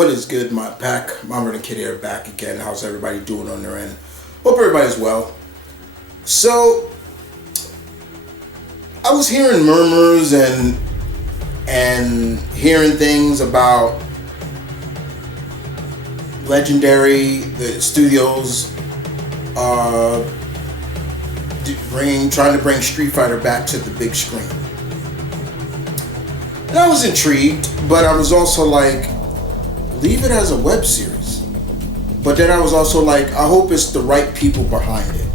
What is good, my pack? Mama and Kid here, back again. How's everybody doing on their end? Hope everybody's well. So, I was hearing murmurs and hearing things about Legendary, the studios, trying to bring Street Fighter back to the big screen. And I was intrigued, but I was also like, leave it as a web series. But then I was also like, I hope it's the right people behind it.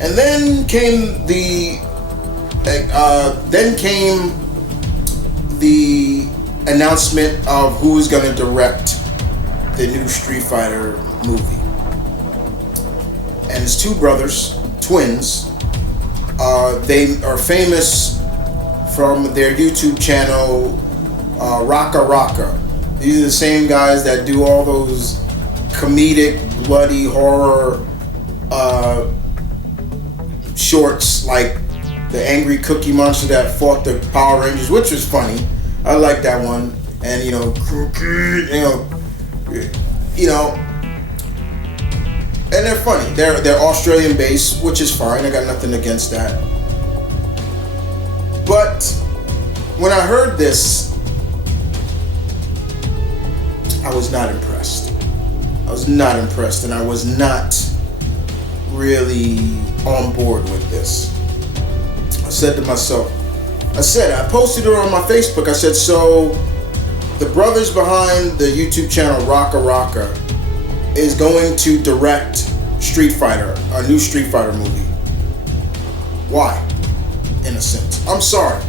And then came the announcement of who's going to direct the new Street Fighter movie. And it's two brothers, twins. They are famous from their YouTube channel, Raka Raka. These are the same guys that do all those comedic, bloody horror shorts, like the Angry Cookie Monster that fought the Power Rangers, which was funny. I like that one. And and they're funny. They're Australian based, which is fine. I got nothing against that. But when I heard this, I was not impressed. And I was not really on board with this. I said to myself, I posted it on my Facebook. I said, so the brothers behind the YouTube channel Raka Raka is going to direct Street Fighter, a new Street Fighter movie. Why? In a sense. I'm sorry.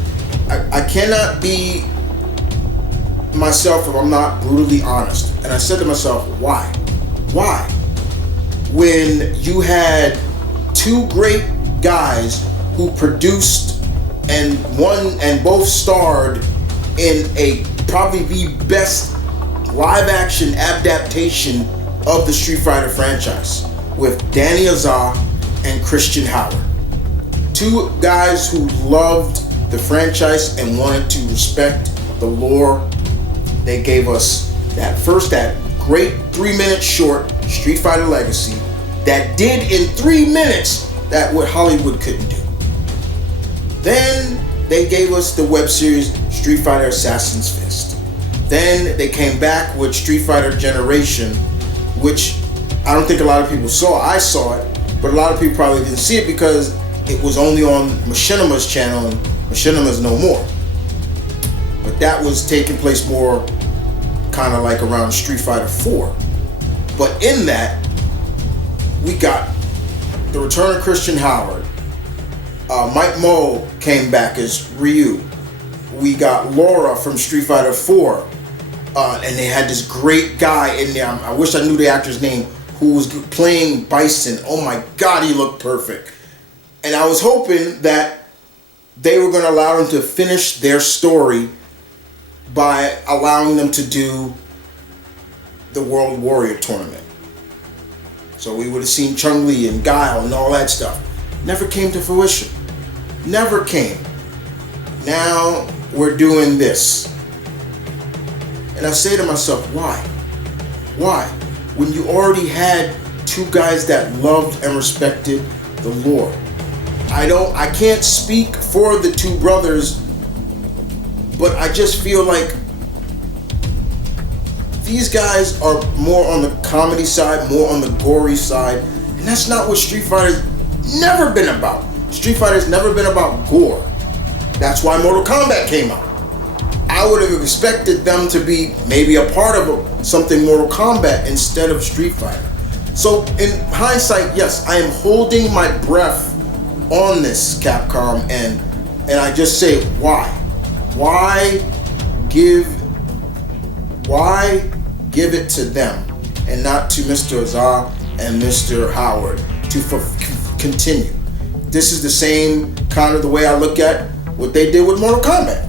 I cannot be myself if I'm not brutally honest. And I said to myself, why? Why? When you had two great guys who produced and both starred in probably the best live action adaptation of the Street Fighter franchise with Danny Azar and Christian Howard. Two guys who loved the franchise and wanted to respect the lore. They gave us that great 3-minute short, Street Fighter Legacy, that did in 3 minutes that what Hollywood couldn't do. Then they gave us the web series Street Fighter Assassin's Fist. Then they came back with Street Fighter Generation, which I don't think a lot of people saw. I saw it, but a lot of people probably didn't see it because it was only on Machinima's channel, and Machinima's no more. But that was taking place more kind of like around Street Fighter 4. But in that, we got the return of Christian Howard. Mike Moe came back as Ryu. We got Laura from Street Fighter 4. And they had this great guy in there. I wish I knew the actor's name, who was playing Bison. Oh my God, he looked perfect. And I was hoping that they were going to allow them to finish their story by allowing them to do the World Warrior Tournament. So we would have seen Chun-Li and Guile and all that stuff. Never came to fruition. Never came. Now we're doing this. And I say to myself, why? Why? When you already had two guys that loved and respected the lore. I can't speak for the two brothers, but I just feel like these guys are more on the comedy side, more on the gory side, and that's not what Street Fighter's never been about. Street Fighter's never been about gore. That's why Mortal Kombat came out. I would have expected them to be maybe a part of something Mortal Kombat instead of Street Fighter. So in hindsight, yes, I am holding my breath on this, Capcom, and I just say, why? Why give it to them and not to Mr. Azar and Mr. Howard to continue? This is the same kind of the way I look at what they did with Mortal Kombat.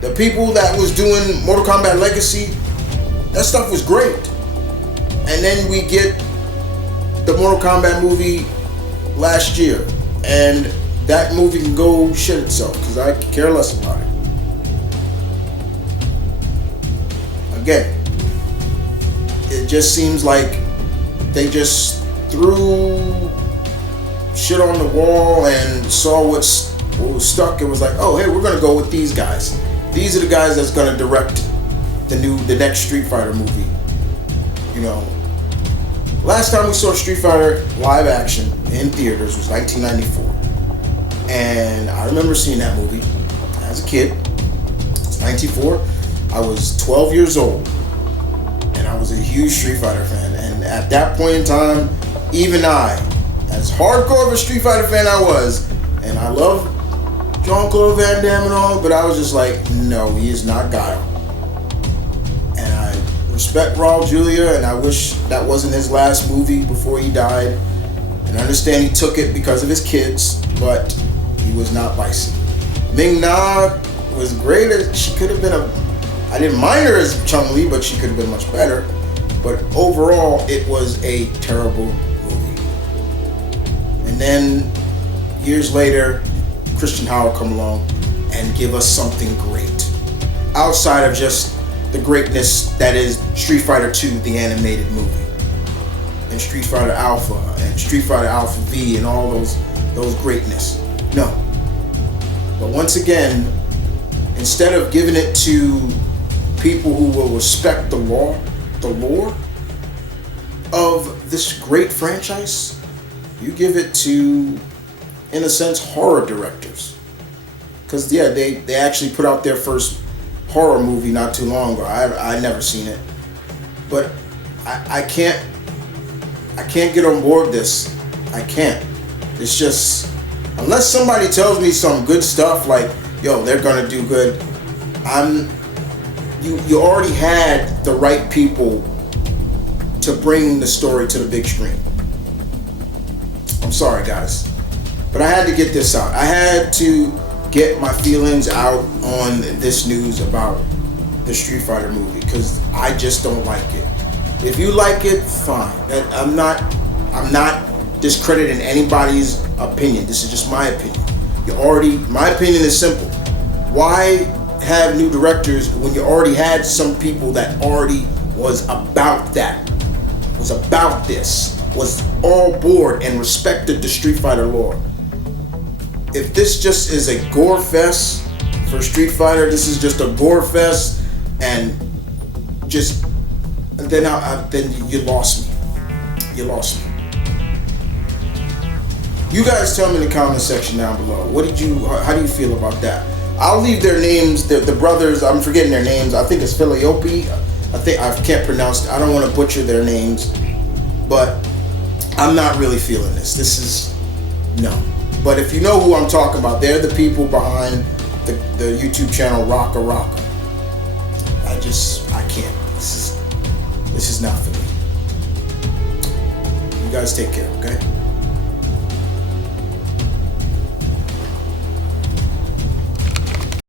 The people that was doing Mortal Kombat Legacy, that stuff was great. And then we get the Mortal Kombat movie last year, and that movie can go shit itself because I care less about it. Again, just seems like they just threw shit on the wall and saw what was stuck. It was like, oh, hey, we're gonna go with these guys. These are the guys that's gonna direct the next Street Fighter movie. You know, last time we saw Street Fighter live action in theaters was 1994, and I remember seeing that movie as a kid. It's 94. I was 12 years old, and I was a huge Street Fighter fan. And at that point in time, even I, as hardcore of a Street Fighter fan I was, and I love Jean-Claude Van Damme and all, but I was just like, no, he is not Guile. And I respect Raul Julia, and I wish that wasn't his last movie before he died. And I understand he took it because of his kids, but he was not Bison. Ming Na was great. She could have been I didn't mind her as Chun-Li, but she could have been much better. But overall, it was a terrible movie. And then, years later, Christian Howard come along and give us something great. Outside of just the greatness that is Street Fighter 2, the animated movie. And Street Fighter Alpha, and Street Fighter Alpha V, and all those greatness. No. But once again, instead of giving it to people who will respect the lore of this great franchise, you give it to, in a sense, horror directors. Because yeah, they actually put out their first horror movie not too long ago. I never seen it, but I can't get on board this. I can't. It's just, unless somebody tells me some good stuff like, yo, they're gonna do good. You already had the right people to bring the story to the big screen. I'm sorry, guys, but I had to get this out. I had to get my feelings out on this news about the Street Fighter movie, because I just don't like it. If you like it, fine. I'm not discrediting anybody's opinion. This is just my opinion. My opinion is simple. Why have new directors when you already had some people that already was about that, was about this, was all board and respected the Street Fighter lore? If this just is a gore fest for Street Fighter, this is just a gore fest, and just then you lost me. You lost me. You guys tell me in the comment section down below. How do you feel about that? I'll leave their names, the brothers, I'm forgetting their names. I think it's Philippou. I can't pronounce it. I don't want to butcher their names, but I'm not really feeling this. This is, no. But if you know who I'm talking about, they're the people behind the YouTube channel Rocka Rocka. I can't. This is not for me. You guys take care, okay?